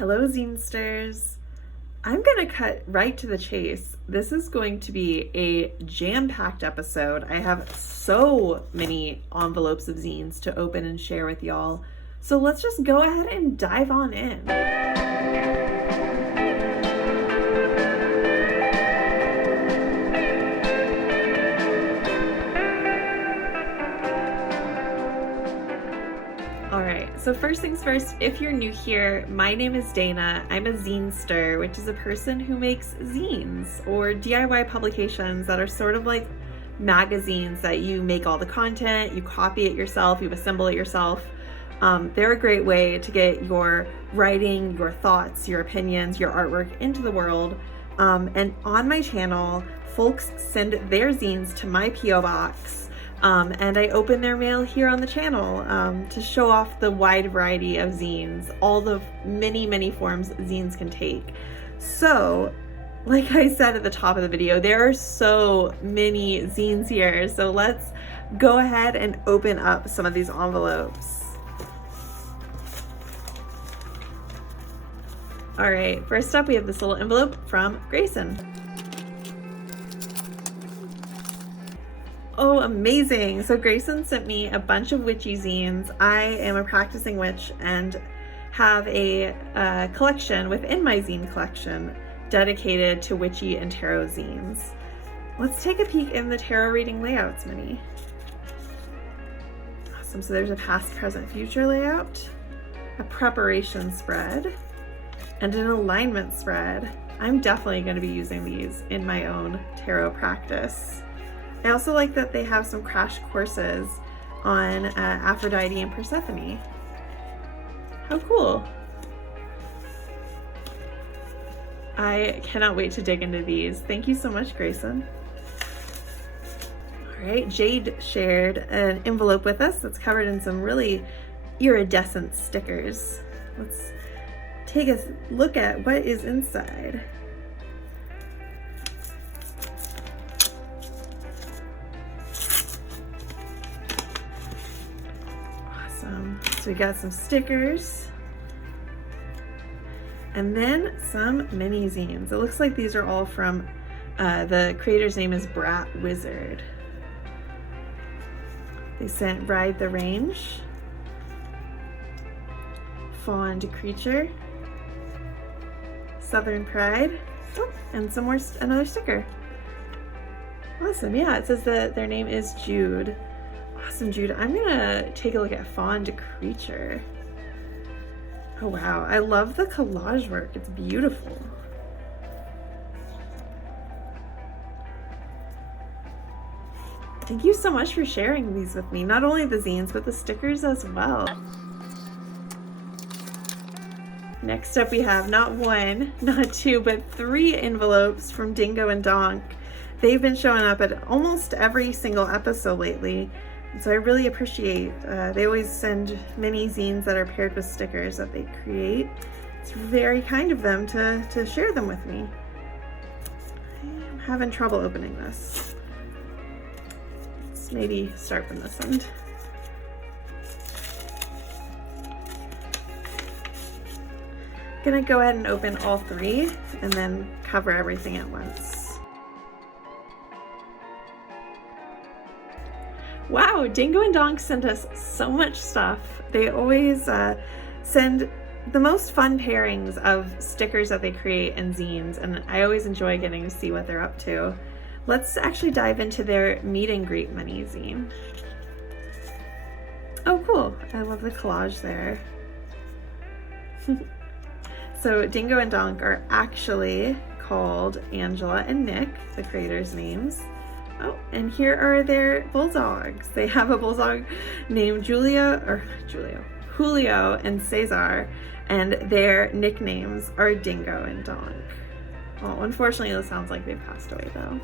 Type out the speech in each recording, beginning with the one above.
Hello, Zinesters. I'm gonna cut right to the chase. This is going to be a jam-packed episode. I have so many envelopes of zines to open and share with y'all. So let's just go ahead and dive on in. So first things first, if you're new here, my name is Dayna. I'm a zinester, which is a person who makes zines or DIY publications that are sort of like magazines that you make all the content, you copy it yourself, you assemble it yourself. They're a great way to get your writing, your thoughts, your opinions, your artwork into the world. And on my channel, folks send their zines to my P.O. box. And I open their mail here on the channel to show off the wide variety of zines, all the many forms zines can take. So, like I said at the top of the video, there are so many zines here. So let's go ahead and open up some of these envelopes. All right, first up we have this little envelope from Grayson. Oh, amazing. So Grayson sent me a bunch of witchy zines. I am a practicing witch and have a collection within my zine collection dedicated to witchy and tarot zines. Let's take a peek in the tarot reading layouts mini. Awesome. So there's a past, present, future layout, a preparation spread, and an alignment spread. I'm definitely going to be using these in my own tarot practice. I also like that they have some crash courses on Aphrodite and Persephone. How cool. I cannot wait to dig into these. Thank you so much, Grayson. All right, Jade shared an envelope with us that's covered in some really iridescent stickers. Let's take a look at what is inside. So we got some stickers and then some mini zines. It looks like these are all from the creator's name is Brat Wizard. They sent Ride the Range, Fond Creature, Southern Pride, oh, and some more, another sticker. Awesome, yeah, it says that their name is Jude. Awesome, Jude. I'm gonna take a look at Fond Creature. Oh wow, I love the collage work. It's beautiful. Thank you so much for sharing these with me. Not only the zines, but the stickers as well. Next up we have not one, not two, but 3 envelopes from Dingo and Donk. They've been showing up at almost every single episode lately. So I really appreciate, they always send mini zines that are paired with stickers that they create. It's very kind of them to share them with me. I'm having trouble opening this. Let's maybe start from this end. Gonna go ahead and open all 3 and then cover everything at once. Wow, Dingo and Donk sent us so much stuff. They always send the most fun pairings of stickers that they create and zines, and I always enjoy getting to see what they're up to. Let's actually dive into their meet and greet mini zine. Oh, cool. I love the collage there. So Dingo and Donk are actually called Angela and Nick, the creators' names. Oh, and here are their bulldogs. They have a bulldog named Julio and Cesar, and their nicknames are Dingo and Donk. Oh, unfortunately, it sounds like they've passed away though.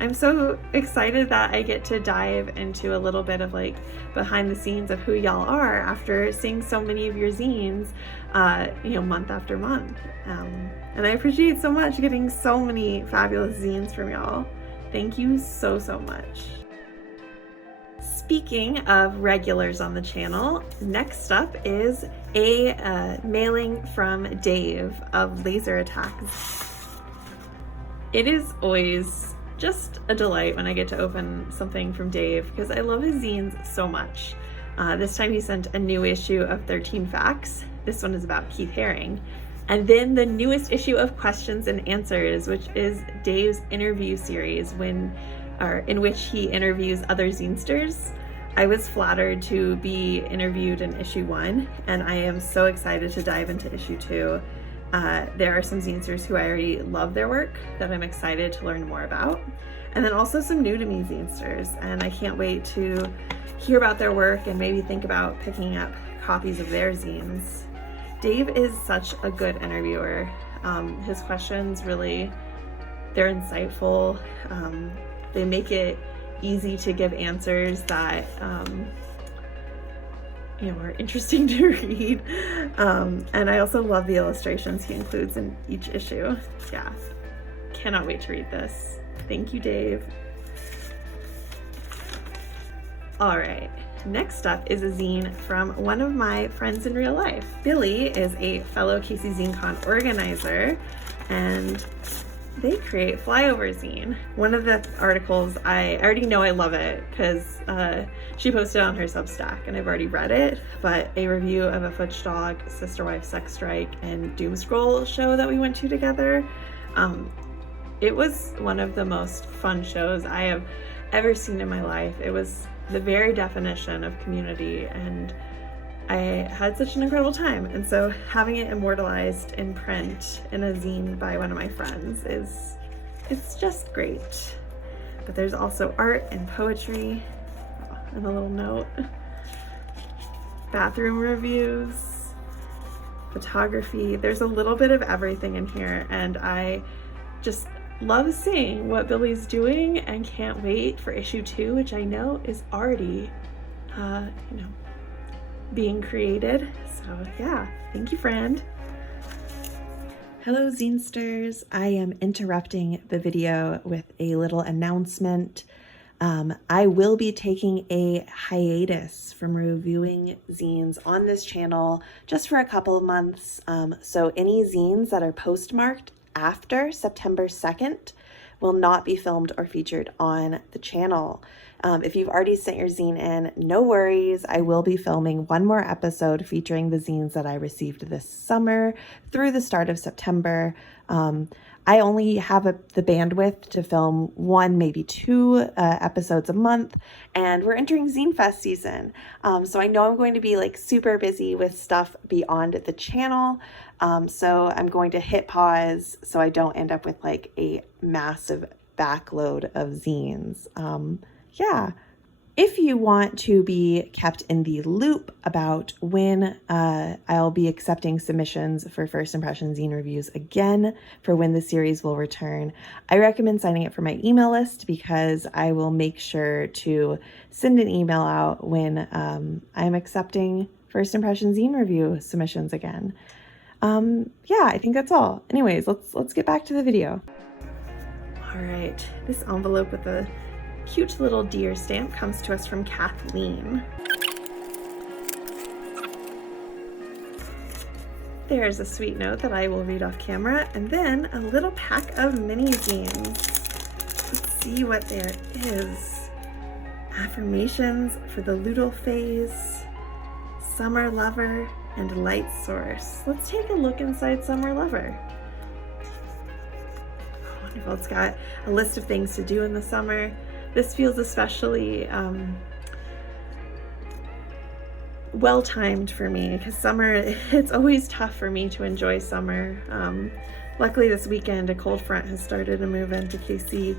I'm so excited that I get to dive into a little bit of like behind the scenes of who y'all are after seeing so many of your zines, month after month. And I appreciate so much getting so many fabulous zines from y'all. Thank you so much. Speaking of regulars on the channel, next up is a mailing from Dave of Laser Attacks. It is always just a delight when I get to open something from Dave because I love his zines so much. This time he sent a new issue of 13 Facts. This one is about Keith Haring. And then the newest issue of Questions and Answers, which is Dave's interview series in which he interviews other Zinesters. I was flattered to be interviewed in issue 1, and I am so excited to dive into issue 2. There are some Zinesters who I already love their work that I'm excited to learn more about. And then also some new to me Zinesters, and I can't wait to hear about their work and maybe think about picking up copies of their zines. Dave is such a good interviewer. His questions really, they're insightful. They make it easy to give answers that are interesting to read. And I also love the illustrations he includes in each issue. Yeah, cannot wait to read this. Thank you, Dave. All right, next up is a zine from one of my friends in real life. Billy is a fellow Casey ZineCon organizer, and they create Flyover Zine. One of the articles, I already know I love it because she posted on her Substack and I've already read it, but a review of a Futch Dog, Sister Wife Sex Strike, and Doom Scroll show that we went to together. It was one of the most fun shows I have ever seen in my life. It was the very definition of community, and I had such an incredible time. And so having it immortalized in print in a zine by one of my friends it's just great. But there's also art and poetry and a little note, bathroom reviews, photography. There's a little bit of everything in here, and I just love seeing what Billy's doing and can't wait for issue 2, which I know is already being created. So yeah, thank you, friend. Hello Zinesters, I am interrupting the video with a little announcement. I will be taking a hiatus from reviewing zines on this channel just for a couple of months. So any zines that are postmarked after September 2nd will not be filmed or featured on the channel. If you've already sent your zine in, no worries. I will be filming one more episode featuring the zines that I received this summer through the start of September. I only have the bandwidth to film 1, maybe 2 episodes a month, and we're entering Zine Fest season. So I know I'm going to be like super busy with stuff beyond the channel. So I'm going to hit pause so I don't end up with like a massive backload of zines. Yeah. If you want to be kept in the loop about when I'll be accepting submissions for First Impression Zine reviews again, for when the series will return, I recommend signing up for my email list because I will make sure to send an email out when I'm accepting First Impression Zine review submissions again. Yeah, I think that's all. Anyways, let's get back to the video. All right, this envelope with a cute little deer stamp comes to us from Kathleen. There's a sweet note that I will read off camera, and then a little pack of mini zines. Let's see what there is. Affirmations for the Ludo phase, Summer Lover, and Light Source. Let's take a look inside Summer Lover. Oh, wonderful. It's got a list of things to do in the summer. This feels especially well-timed for me because summer, it's always tough for me to enjoy summer. Luckily this weekend a cold front has started to move into KC,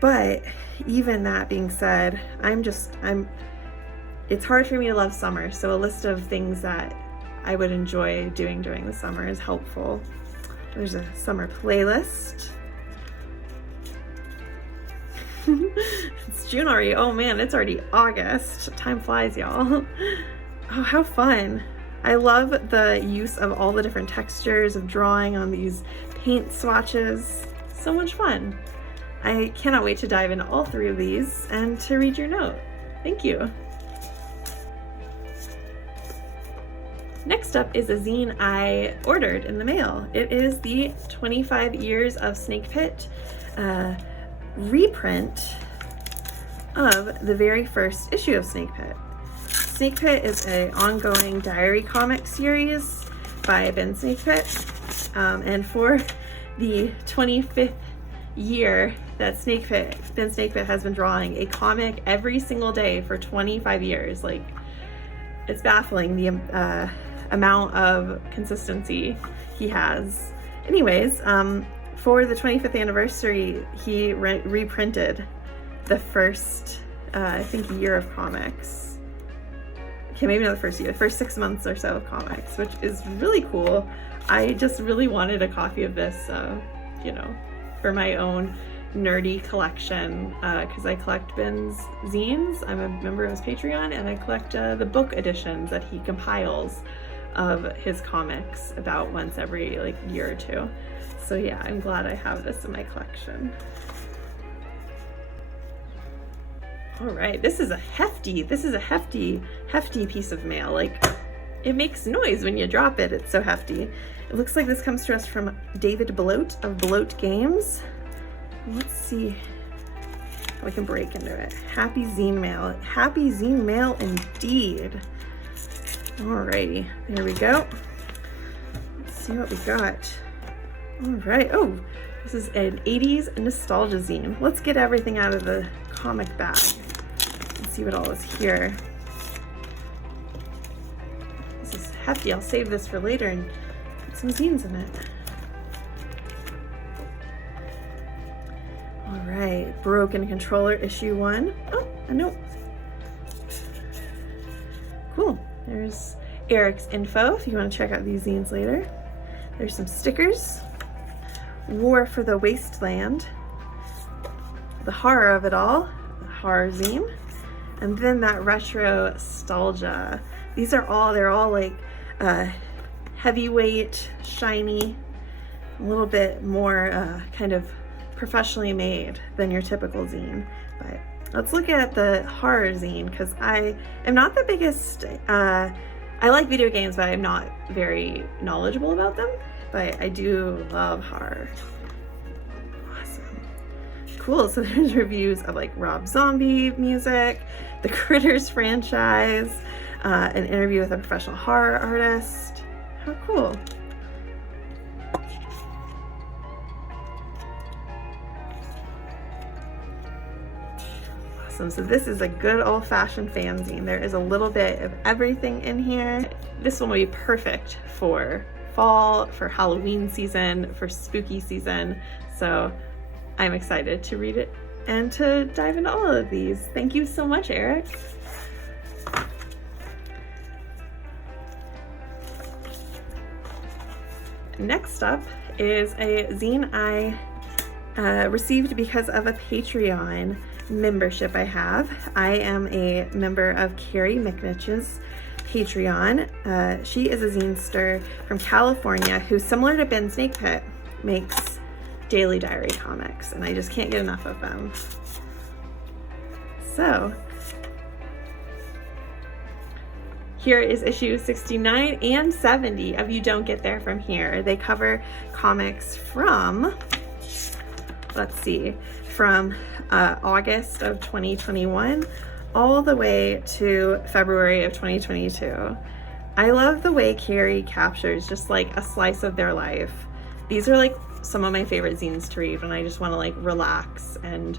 but even that being said, it's hard for me to love summer, so a list of things that I would enjoy doing during the summer is helpful. There's a summer playlist. It's June already. Oh man, it's already August. Time flies, y'all. Oh, how fun. I love the use of all the different textures of drawing on these paint swatches. So much fun. I cannot wait to dive into all 3 of these and to read your note. Thank you. Next up is a zine I ordered in the mail. It is the 25 Years of Snake Pit reprint of the very first issue of Snake Pit. Snake Pit is an ongoing diary comic series by Ben Snake Pit, and for the 25th year that Ben Snake Pit has been drawing a comic every single day for 25 years. Like, it's baffling the amount of consistency he has. Anyways, for the 25th anniversary, he reprinted the first, I think, year of comics. Okay, maybe not the first year, the first 6 months or so of comics, which is really cool. I just really wanted a copy of this, you know, for my own nerdy collection, because I collect Ben's zines. I'm a member of his Patreon, and I collect the book editions that he compiles of his comics about once every like year or two. So yeah, I'm glad I have this in my collection. All right, this is a hefty piece of mail. Like, it makes noise when you drop it. It's so hefty. It looks like this comes to us from David Bloat of Bloat Games. Let's see how we can break into it. Happy zine mail. Happy zine mail indeed. Alrighty, there we go. Let's see what we got. All right, oh, this is an 80s nostalgia zine. Let's get everything out of the comic bag and see what all is here. This is hefty. I'll save this for later and put some zines in it. All right, Broken Controller issue 1. Oh, a note. Cool. There's Eric's info if you want to check out these zines later. There's some stickers. War for the Wasteland. The horror of it all. The horror zine. And then that retro nostalgia. These are all, they're all like heavyweight, shiny, a little bit more kind of professionally made than your typical zine. But let's look at the horror zine, because I am not the biggest, I like video games, but I'm not very knowledgeable about them, but I do love horror. Awesome. Cool, so there's reviews of like Rob Zombie music, the Critters franchise, an interview with a professional horror artist. How cool. So this is a good old-fashioned fanzine. There is a little bit of everything in here. This one will be perfect for fall, for Halloween season, for spooky season. So I'm excited to read it and to dive into all of these. Thank you so much, Eric. Next up is a zine I received because of a Patreon membership I have. I am a member of Carrie McNich's Patreon. She is a zinester from California who, similar to Ben Snake Pit, makes daily diary comics, and I just can't get enough of them. So here is issue 69 and 70 of You Don't Get There From Here. They cover comics from, let's see, from August of 2021 all the way to February of 2022. I love the way Carrie captures just like a slice of their life. These are like some of my favorite zines to read when I just want to like relax and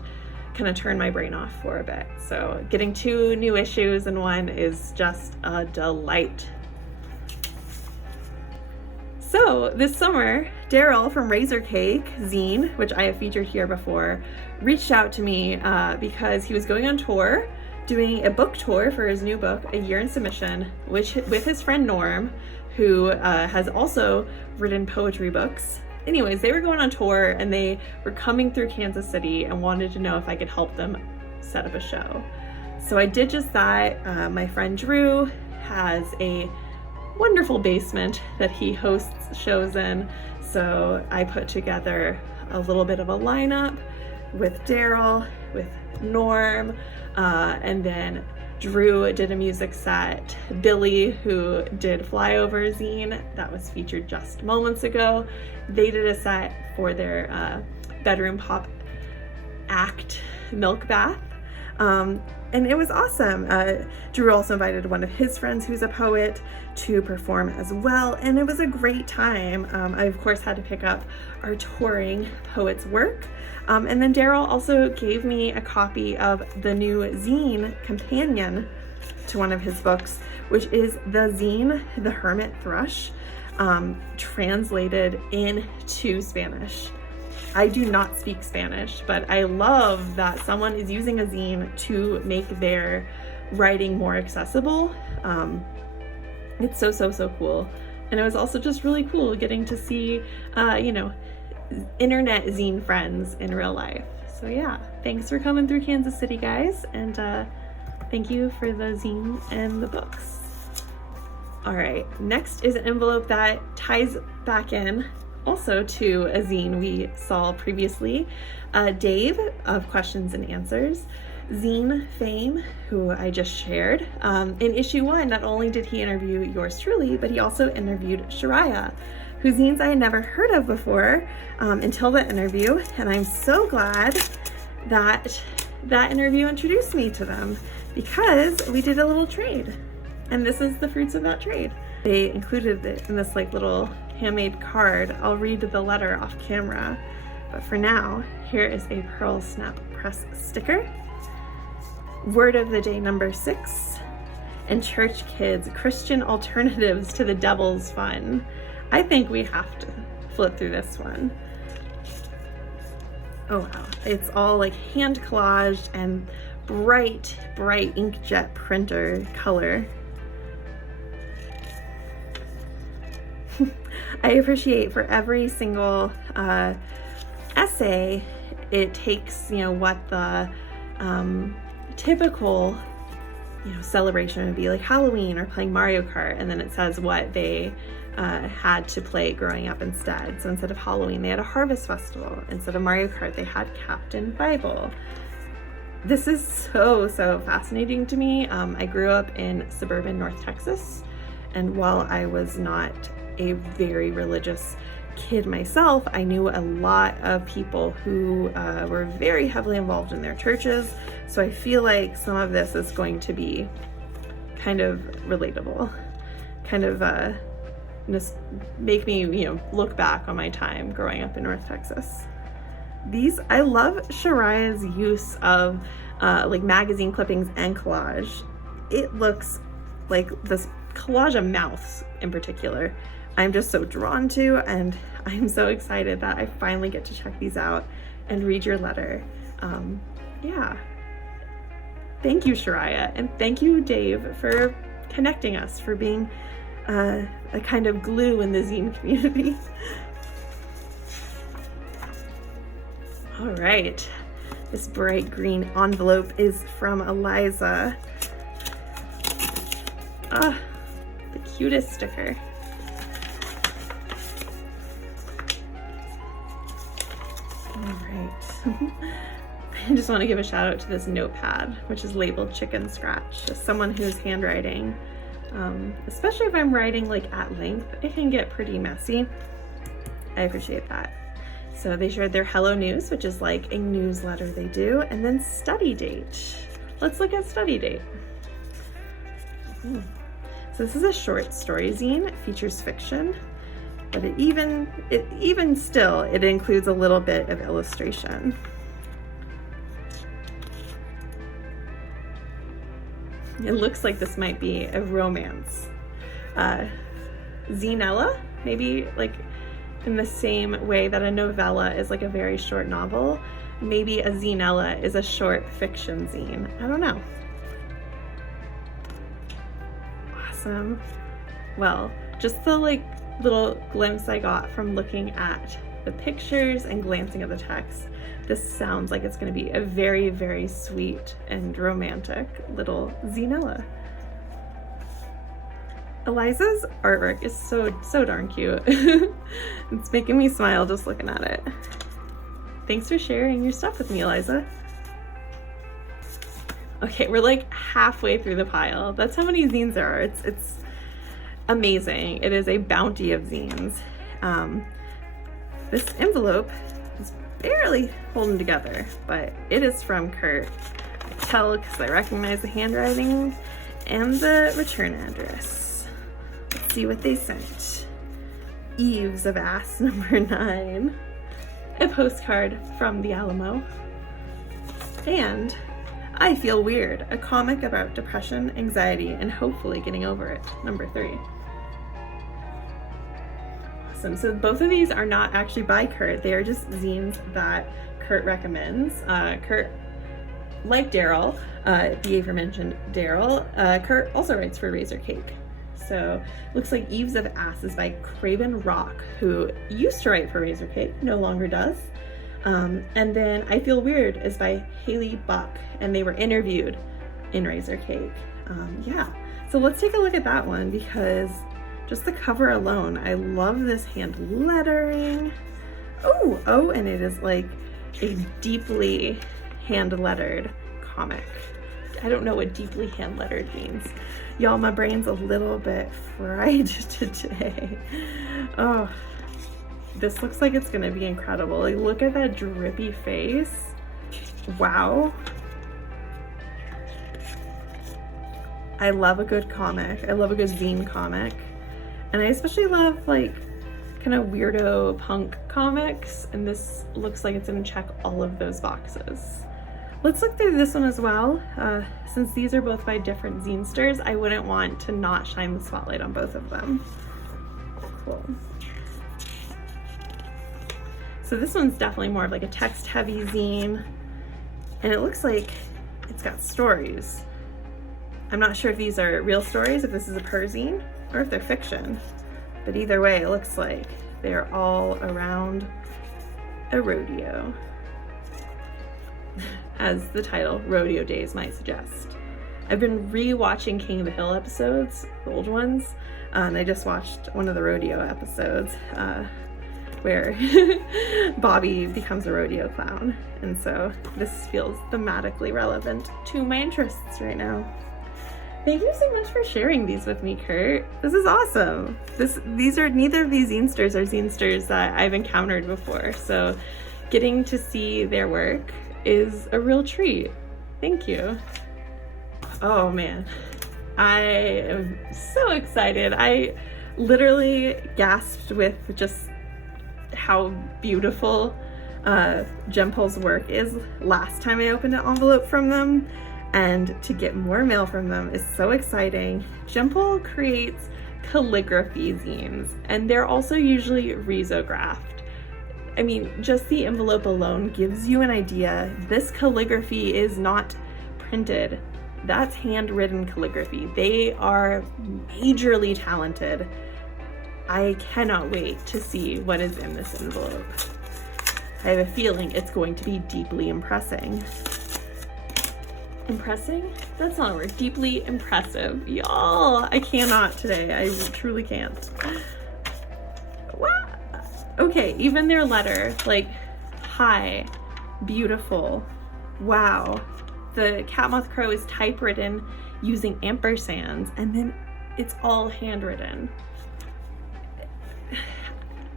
kind of turn my brain off for a bit. So getting 2 new issues in one is just a delight. So this summer, Daryl from Razor Cake Zine, which I have featured here before, reached out to me because he was going on tour, doing a book tour for his new book, A Year in Submission, with his friend Norm, who has also written poetry books. Anyways, they were going on tour and they were coming through Kansas City and wanted to know if I could help them set up a show. So I did just that. My friend Drew has a wonderful basement that he hosts shows in, so I put together a little bit of a lineup with Daryl, with Norm, and then Drew did a music set. Billy, who did Flyover zine that was featured just moments ago, they did a set for their bedroom pop act Milk Bath. And it was awesome. Drew also invited one of his friends who's a poet to perform as well, and it was a great time. I of course had to pick up our touring poet's work. And then Daryl also gave me a copy of the new zine companion to one of his books, which is the zine The Hermit Thrush, translated into Spanish. I do not speak Spanish, but I love that someone is using a zine to make their writing more accessible. It's so cool. And it was also just really cool getting to see, internet zine friends in real life. So yeah, thanks for coming through Kansas City, guys. And thank you for the zine and the books. All right, next is an envelope that ties back in also to a zine we saw previously. Dave of Questions and Answers, zine fame, who I just shared. In issue 1, not only did he interview yours truly, but he also interviewed Shariah, whose zines I had never heard of before until the interview, and I'm so glad that that interview introduced me to them, because we did a little trade, and this is the fruits of that trade. They included it in this like little handmade card. I'll read the letter off camera, but for now, here is a Pearl Snap Press sticker. Word of the day number 6, and church kids, Christian alternatives to the devil's fun. I think we have to flip through this one. Oh wow, it's all like hand collaged and bright inkjet printer color. I appreciate for every single essay, it takes, what the typical, celebration would be, like Halloween or playing Mario Kart, and then it says what they had to play growing up instead. So instead of Halloween, they had a harvest festival. Instead of Mario Kart, they had Captain Bible. This is so fascinating to me. I grew up in suburban North Texas, and while I was not a very religious kid myself, I knew a lot of people who were very heavily involved in their churches. So I feel like some of this is going to be kind of relatable, kind of just make me, look back on my time growing up in North Texas. I love Shariah's use of like magazine clippings and collage. It looks like this collage of mouths in particular I'm just so drawn to, and I'm so excited that I finally get to check these out and read your letter. Yeah. Thank you, Shariah, and thank you, Dave, for connecting us, for being a kind of glue in the zine community. All right, this bright green envelope is from Eliza. Ah, the cutest sticker. All right. I just want to give a shout out to this notepad, which is labeled Chicken Scratch. As someone who's handwriting, especially if I'm writing like at length, it can get pretty messy. I appreciate that. So they shared their Hello News, which is like a newsletter they do, and then Study Date. Let's look at Study Date. So this is a short story zine. It features fiction, but it even still includes a little bit of illustration. It looks like this might be a romance. Zinella, maybe like in the same way that a novella is like a very short novel, maybe a zinella is a short fiction zine. I don't know. Awesome. Well, just the like little glimpse I got from looking at the pictures and glancing at the text, this sounds like it's going to be a very, very sweet and romantic little zinella. Eliza's artwork is so darn cute. It's making me smile just looking at it. Thanks for sharing your stuff with me, Eliza. Okay, we're like halfway through the pile. That's how many zines there are. It's amazing. It is a bounty of zines. This envelope is barely holding together, but it is from Kurt. I tell because I recognize the handwriting and the return address. Let's see what they sent. Eavesofass number 9. A postcard from the Alamo. And I Feel Weird, a comic about depression, anxiety, and hopefully getting over it, number 3. Awesome. So both of these are not actually by Kurt. They are just zines that Kurt recommends. Kurt, like Daryl, the aforementioned Daryl, Kurt also writes for Razor Cake. So looks like Eavesofass is by Craven, who used to write for Razor Cake, no longer does. And then I Feel Weird is by Haley Buck, and they were interviewed in Razor Cake. Yeah, so let's take a look at that one, because just the cover alone, I love this hand lettering. Oh, and it is like a deeply hand lettered comic. I don't know what deeply hand lettered means. Y'all, my brain's a little bit fried today. Oh, this looks like it's gonna be incredible. Like, look at that drippy face. Wow. I love a good comic. I love a good zine comic. And I especially love like kind of weirdo punk comics. And this looks like it's gonna check all of those boxes. Let's look through this one as well. Since these are both by different zinesters, I wouldn't want to not shine the spotlight on both of them. Cool. So this one's definitely more of like a text-heavy zine, and it looks like it's got stories. I'm not sure if these are real stories, if this is a perzine, or if they're fiction, but either way, it looks like they're all around a rodeo, as the title, Rodeo Days, might suggest. I've been re-watching King of the Hill episodes, the old ones, and I just watched one of the rodeo episodes, where Bobby becomes a rodeo clown. And so this feels thematically relevant to my interests right now. Thank you so much for sharing these with me, Kurt. This is awesome. Neither of these zinesters are zinesters that I've encountered before. So getting to see their work is a real treat. Thank you. Oh man, I am so excited. I literally gasped with just how beautiful Jempol's work is last time I opened an envelope from them, and to get more mail from them is so exciting. Jempol creates calligraphy zines, and they're also usually risographed. I mean, just the envelope alone gives you an idea. This calligraphy is not printed. That's handwritten calligraphy. They are majorly talented. I cannot wait to see what is in this envelope. I have a feeling it's going to be deeply impressing. Impressing? That's not a word. Deeply impressive. Y'all, I cannot today. I truly can't. Wow. Okay, even their letter, like, hi, beautiful, wow. The catmothcrow is typewritten using ampersands, and then it's all handwritten.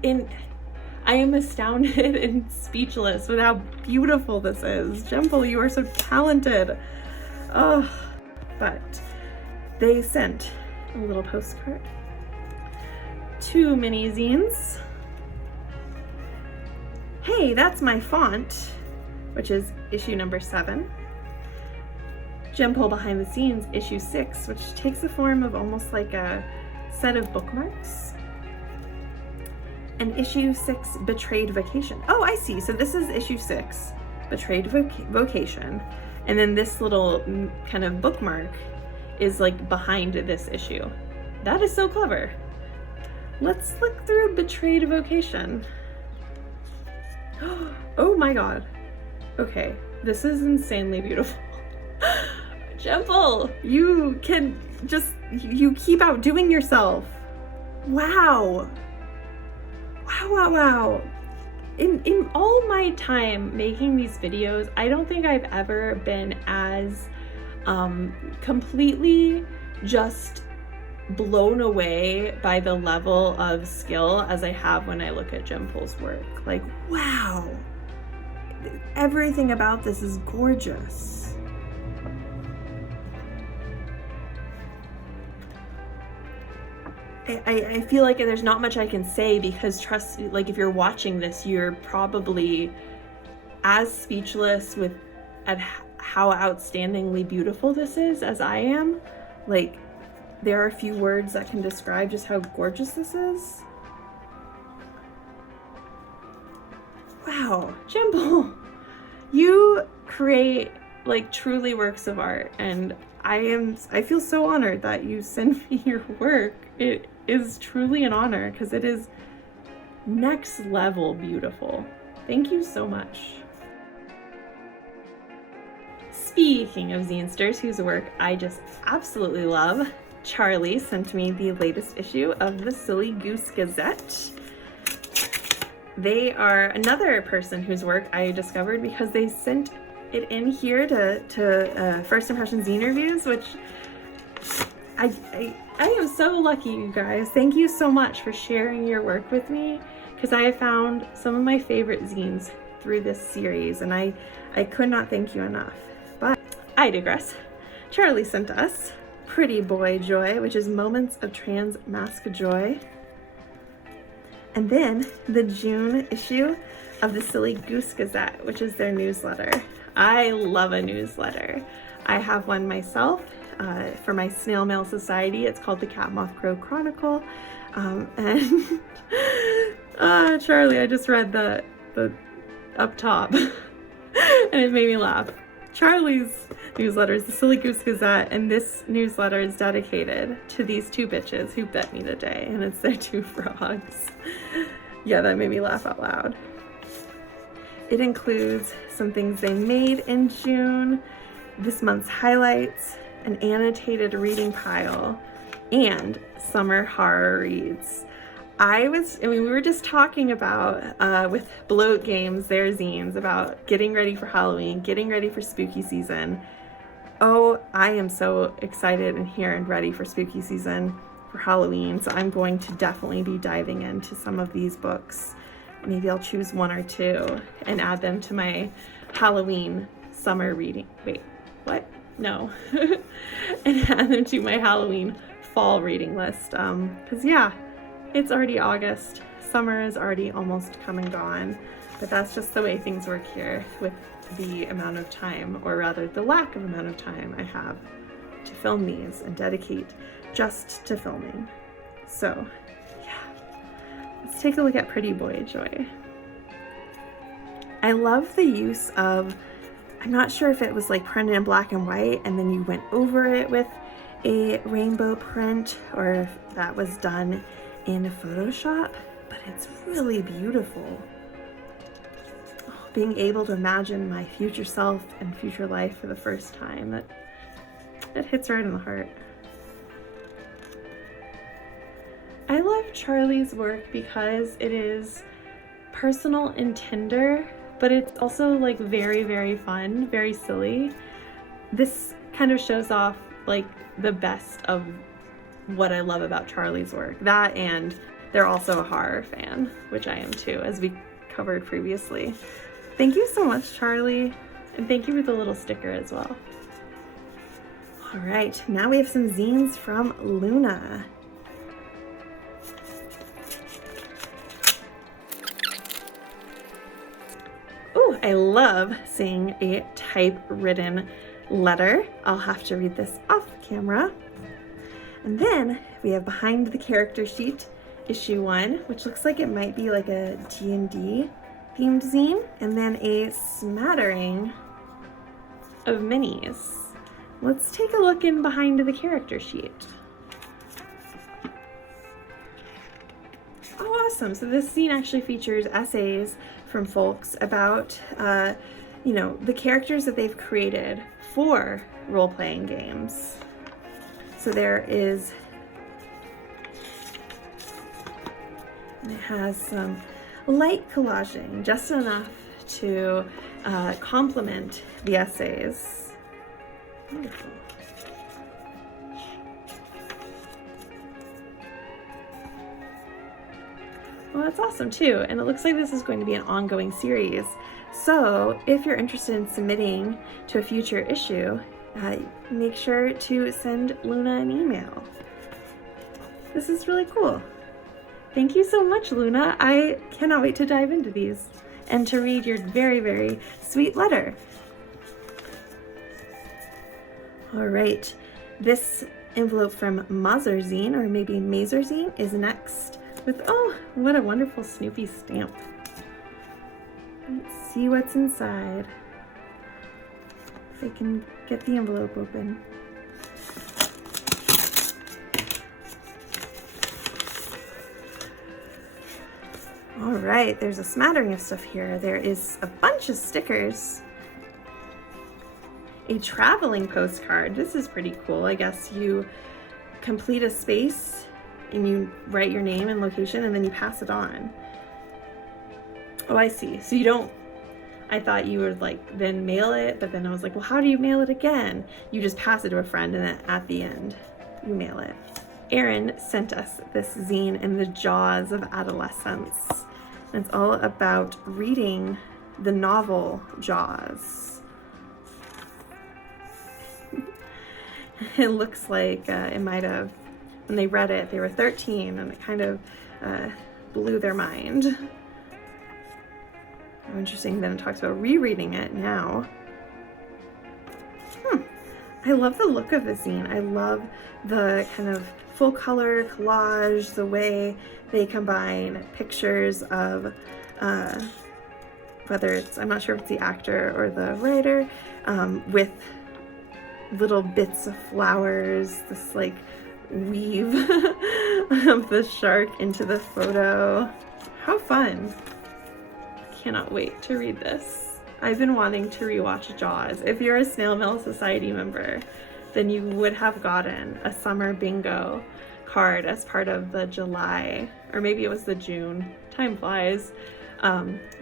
I am astounded and speechless with how beautiful this is. Jempol, you are so talented. Oh, but they sent a little postcard, 2 mini zines. Hey, that's my font, which is issue number 7. Jempol Behind the Scenes, issue 6, which takes the form of almost like a set of bookmarks. And issue 6, Betrayed Vocation. Oh, I see. So this is issue 6, Betrayed Vocation. And then this little kind of bookmark is like behind this issue. That is so clever. Let's look through Betrayed Vocation. Oh my god. Okay, this is insanely beautiful. Jempol, you can just, you keep outdoing yourself. Wow. Wow. In all my time making these videos, I don't think I've ever been as Completely just blown away by the level of skill as I have when I look at Jim Pool's work. Like, wow, everything about this is gorgeous. I feel like there's not much I can say because trust, like if you're watching this, you're probably as speechless at how outstandingly beautiful this is as I am. Like, there are a few words that can describe just how gorgeous this is. Wow, Jim Pool, you create like truly works of art, and I feel so honored that you send me your work. It is truly an honor because it is next level beautiful. Thank you so much. Speaking of Zinesters, whose work I just absolutely love, Charlie sent me the latest issue of the Silly Goose Gazette. They are another person whose work I discovered because they sent it in here to First Impression Zine Reviews, which I am so lucky, you guys. Thank you so much for sharing your work with me, because I have found some of my favorite zines through this series, and I could not thank you enough. But I digress. Charlie sent us Pretty Boy Joy, which is Moments of Trans Mask Joy. And then the June issue of the Silly Goose Gazette, which is their newsletter. I love a newsletter. I have one myself for my snail mail society. It's called the Catmothcrow Chronicle. And Charlie, I just read the up top and it made me laugh. Charlie's newsletter is the Silly Goose Gazette, and this newsletter is dedicated to these two bitches who bet me today, and it's their two frogs. Yeah, that made me laugh out loud. It includes some things they made in June, this month's highlights, an annotated reading pile, and summer horror reads. We were just talking about, with Bloat Games, their zines, about getting ready for Halloween, getting ready for spooky season. Oh, I am so excited and here and ready for spooky season, for Halloween, so I'm going to definitely be diving into some of these books. Maybe I'll choose one or two and add them to my Halloween summer reading. Wait, what? No. And add them to my Halloween fall reading list. Because yeah, it's already August. Summer is already almost come and gone, but that's just the way things work here with the amount of time, or rather the lack of amount of time I have to film these and dedicate just to filming. So yeah, let's take a look at Pretty Boy Joy. I love the use of, I'm not sure if it was like printed in black and white and then you went over it with a rainbow print, or if that was done in Photoshop, but it's really beautiful. Oh, being able to imagine my future self and future life for the first time, that hits right in the heart. I love Charlie's work because it is personal and tender, but it's also like very, very fun, very silly. This kind of shows off like the best of what I love about Charlie's work. That, and they're also a horror fan, which I am too, as we covered previously. Thank you so much, Charlie, and thank you for the little sticker as well. All right, now we have some zines from Luna. Oh, I love seeing a typewritten letter. I'll have to read this off camera. And then we have Behind the Character Sheet, issue 1, which looks like it might be like a D&D themed zine, and then a smattering of minis. Let's take a look in Behind the Character Sheet. Oh, awesome. So this zine actually features essays from folks about, the characters that they've created for role-playing games. So there is, it has some light collaging, just enough to complement the essays. Wonderful. Well, that's awesome too. And it looks like this is going to be an ongoing series. So if you're interested in submitting to a future issue, make sure to send Luna an email. This is really cool. Thank you so much, Luna. I cannot wait to dive into these and to read your very, very sweet letter. All right, this envelope from Mazzerzine, or maybe Mazzerzine, is next with, oh, what a wonderful Snoopy stamp. Let's see what's inside. If I can get the envelope open. All right, there's a smattering of stuff here. There is a bunch of stickers. A traveling postcard. This is pretty cool. I guess you complete a space and you write your name and location and then you pass it on. Oh, I see. So you don't, I thought you would like then mail it, but then I was like, well, how do you mail it again? You just pass it to a friend and then at the end you mail it. Erin sent us this zine in the jaws of adolescence. And it's all about reading the novel Jaws. It looks like it might have, when they read it, they were 13 and it kind of blew their mind. How interesting, then it talks about rereading it now. I love the look of the zine. I love the kind of full color collage, the way they combine pictures of whether it's, I'm not sure if it's the actor or the writer, with little bits of flowers, this like weave of the shark into the photo. How fun. Cannot wait to read this. I've been wanting to rewatch Jaws. If you're a Snail Mail Society member, then you would have gotten a summer bingo card as part of the July, or maybe it was the June, time flies,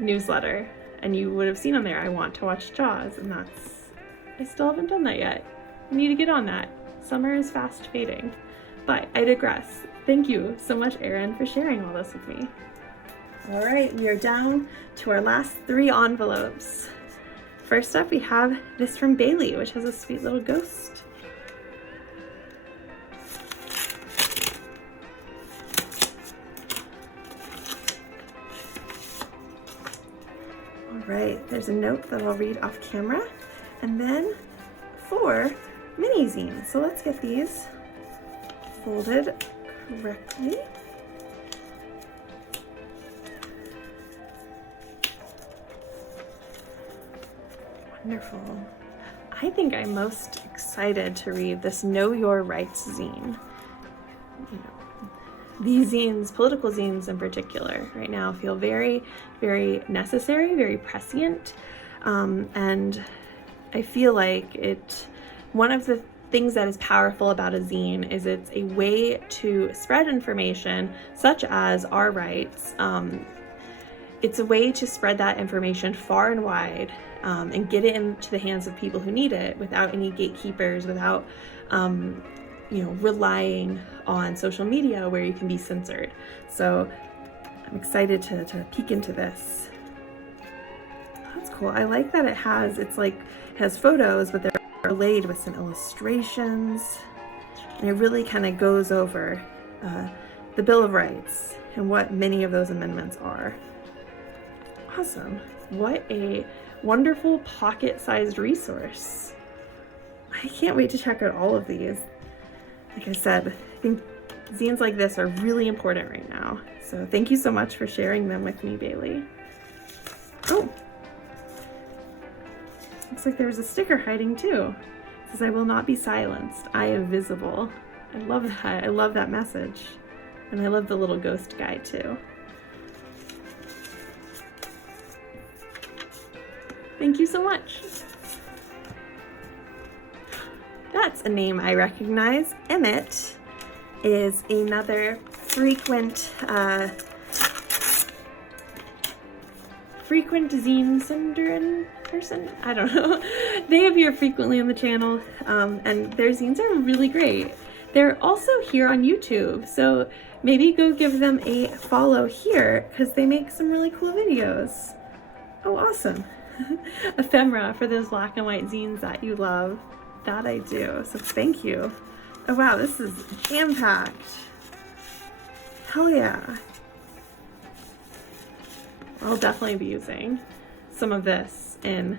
newsletter. And you would have seen on there, I want to watch Jaws, and that's, I still haven't done that yet. I need to get on that. Summer is fast fading. But I digress. Thank you so much, Erin, for sharing all this with me. All right, we are down to our last 3 envelopes. First up, we have this from Bailey, which has a sweet little ghost. All right, there's a note that I'll read off camera, and then 4 mini zines. So let's get these folded correctly. Wonderful. I think I'm most excited to read this Know Your Rights zine. You know, these zines, political zines in particular, right now feel very, very necessary, very prescient, and I feel like one of the things that is powerful about a zine is it's a way to spread information such as our rights. It's a way to spread that information far and wide, and get it into the hands of people who need it without any gatekeepers, without relying on social media where you can be censored. So I'm excited to peek into this. That's cool. I like that it has photos, but they're relayed with some illustrations, and it really kind of goes over the Bill of Rights and what many of those amendments are. Awesome. What a wonderful pocket-sized resource. I can't wait to check out all of these. Like I said, I think zines like this are really important right now. So thank you so much for sharing them with me, Bailey. Oh, looks like there's a sticker hiding too. It says, I will not be silenced. I am visible. I love that. I love that message. And I love the little ghost guy too. Thank you so much. That's a name I recognize. Emmett is another frequent frequent zine sender in person. I don't know. They appear frequently on the channel, and their zines are really great. They're also here on YouTube, so maybe go give them a follow here because they make some really cool videos. Oh, awesome. Ephemera for those black and white zines that you love. That I do, so thank you. Oh wow, this is jam-packed. Hell yeah. I'll definitely be using some of this in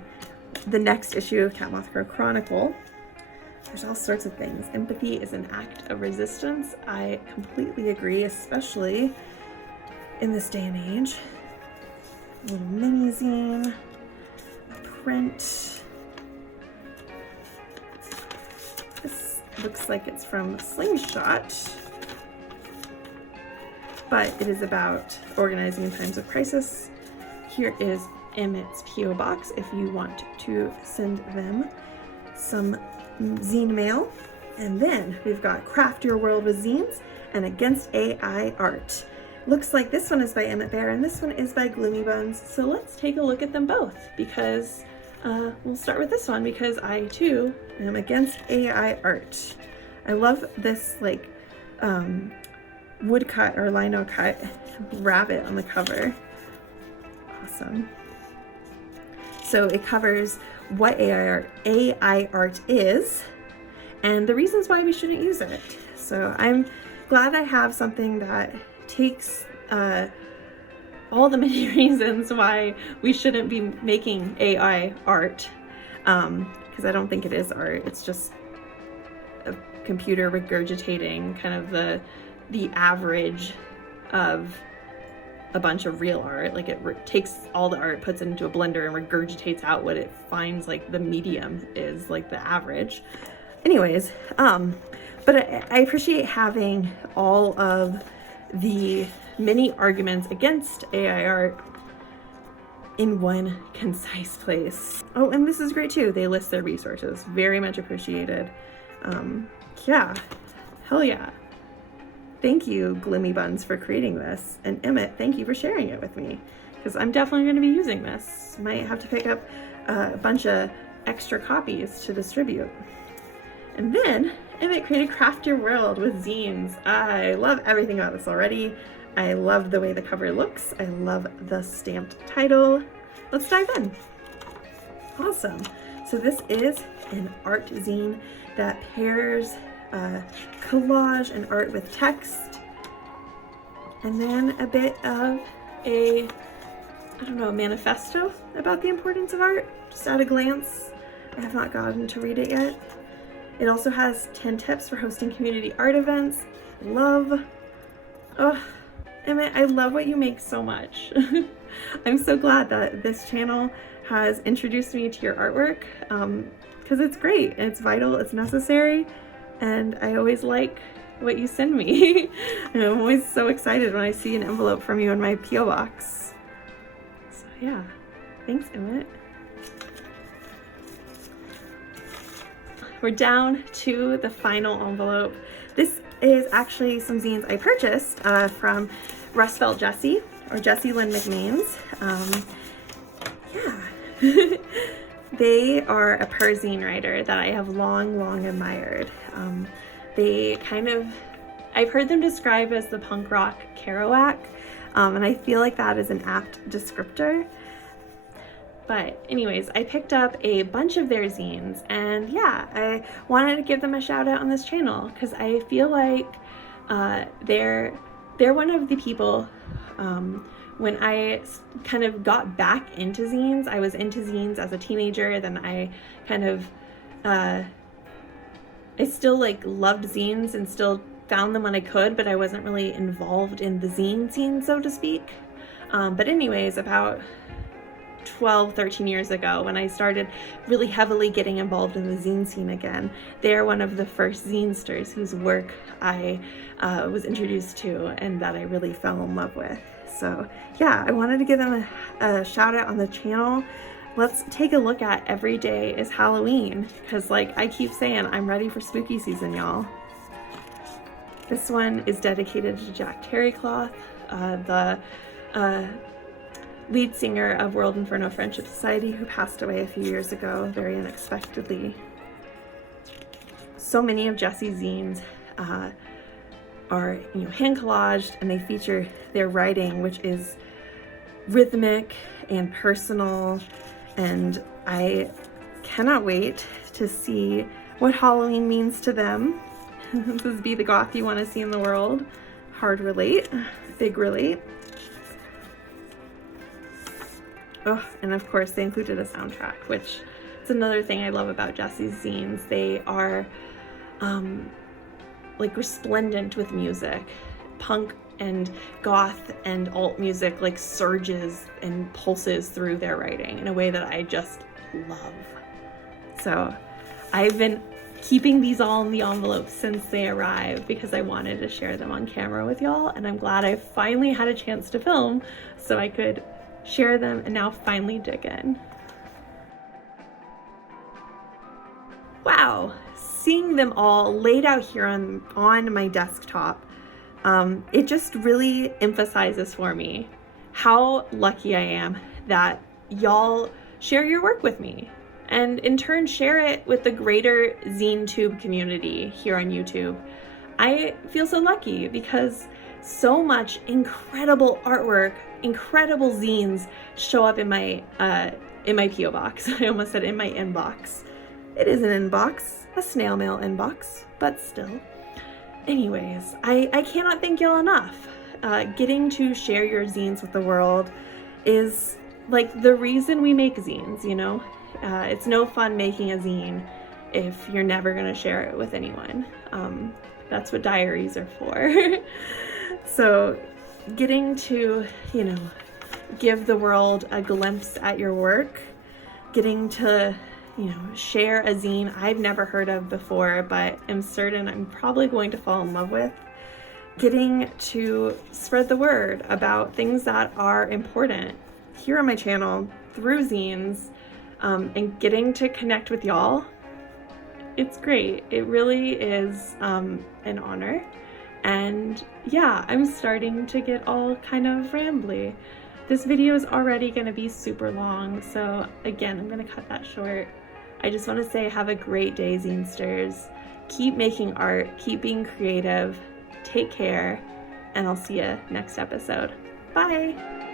the next issue of catmothcrow Chronicle. There's all sorts of things. Empathy is an act of resistance. I completely agree, especially in this day and age. A little mini zine, a print. This looks like it's from Slingshot, but it is about organizing in times of crisis. Here is Emmett's P.O. Box if you want to send them some zine mail. And then we've got Craft Your World with Zines and Against AI Art. Looks like this one is by Emmett Bear and this one is by Gloomy Buns. So let's take a look at them both because we'll start with this one because I too am against AI art. I love this like woodcut or lino cut rabbit on the cover. Awesome. So it covers what AI art is and the reasons why we shouldn't use it. So I'm glad I have something that takes all the many reasons why we shouldn't be making AI art, because I don't think it is art. It's just a computer regurgitating kind of the average of a bunch of real art. Like it takes all the art, puts it into a blender and regurgitates out what it finds like the medium is, like the average. Anyways, but I appreciate having all of the many arguments against AI art in one concise place. Oh, and this is great too. They list their resources. Very much appreciated. Yeah, hell yeah. Thank you, Gloomy Buns, for creating this. And Emmett, thank you for sharing it with me, because I'm definitely going to be using this. Might have to pick up a bunch of extra copies to distribute. And then Emmett created Craft Your World with Zines. I love everything about this already. I love the way the cover looks. I love the stamped title. Let's dive in. Awesome. So this is an art zine that pairs collage and art with text, and then a bit of a, I don't know, manifesto about the importance of art, just at a glance. I have not gotten to read it yet. It also has 10 tips for hosting community art events. Oh, Emmett, I love what you make so much. I'm so glad that this channel has introduced me to your artwork, because it's great, it's vital, it's necessary, and I always like what you send me. And I'm always so excited when I see an envelope from you in my P.O. box. So yeah, thanks, Emmett. We're down to the final envelope. This is actually some zines I purchased from Rustfelt Jessie, or Jessie Lynn McMains. Yeah. They are a perzine writer that I have long admired. They kind of, I've heard them described as the punk rock Kerouac, and I feel like that is an apt descriptor. But anyways, I picked up a bunch of their zines, and yeah, I wanted to give them a shout out on this channel because I feel like they're one of the people, when I kind of got back into zines, I was into zines as a teenager, then I kind of, I still like loved zines and still found them when I could, but I wasn't really involved in the zine scene, so to speak. But anyways, about 12-13 years ago, when I started really heavily getting involved in the zine scene again, they're one of the first Zinesters whose work I was introduced to and that I really fell in love with. So yeah, I wanted to give them a shout out on the channel. Let's take a look at Every Day is Halloween, because like I keep saying, I'm ready for spooky season, y'all. This one is dedicated to Jack Terrycloth, the lead singer of World Inferno Friendship Society, who passed away a few years ago, very unexpectedly. So many of Jesse's zines are hand collaged, and they feature their writing, which is rhythmic and personal, and I cannot wait to see what Halloween means to them. This is Be the Goth You Want to See in the World. Hard relate, big relate. Oh, and of course they included a soundtrack, which is another thing I love about Jesse's zines. They are like resplendent with music. Punk and goth and alt music like surges and pulses through their writing in a way that I just love. So I've been keeping these all in the envelope since they arrived because I wanted to share them on camera with y'all, and I'm glad I finally had a chance to film so I could share them and now finally dig in. Wow, seeing them all laid out here on my desktop, it just really emphasizes for me how lucky I am that y'all share your work with me, and in turn share it with the greater ZineTube community here on YouTube. I feel so lucky because so much incredible artwork, incredible zines show up in my PO box. I almost said in my inbox. It is an inbox, a snail mail inbox, but still. Anyways, I cannot thank y'all enough. Getting to share your zines with the world is like the reason we make zines, you know? It's no fun making a zine if you're never gonna share it with anyone. That's what diaries are for. So getting to, give the world a glimpse at your work, getting to, share a zine I've never heard of before, but am certain I'm probably going to fall in love with, getting to spread the word about things that are important here on my channel through zines, and getting to connect with y'all. It's great. It really is an honor. And yeah, I'm starting to get all kind of rambly. This video is already going to be super long, so again, I'm going to cut that short. I just want to say have a great day, Zinesters. Keep making art, keep being creative, take care, and I'll see you next episode. Bye!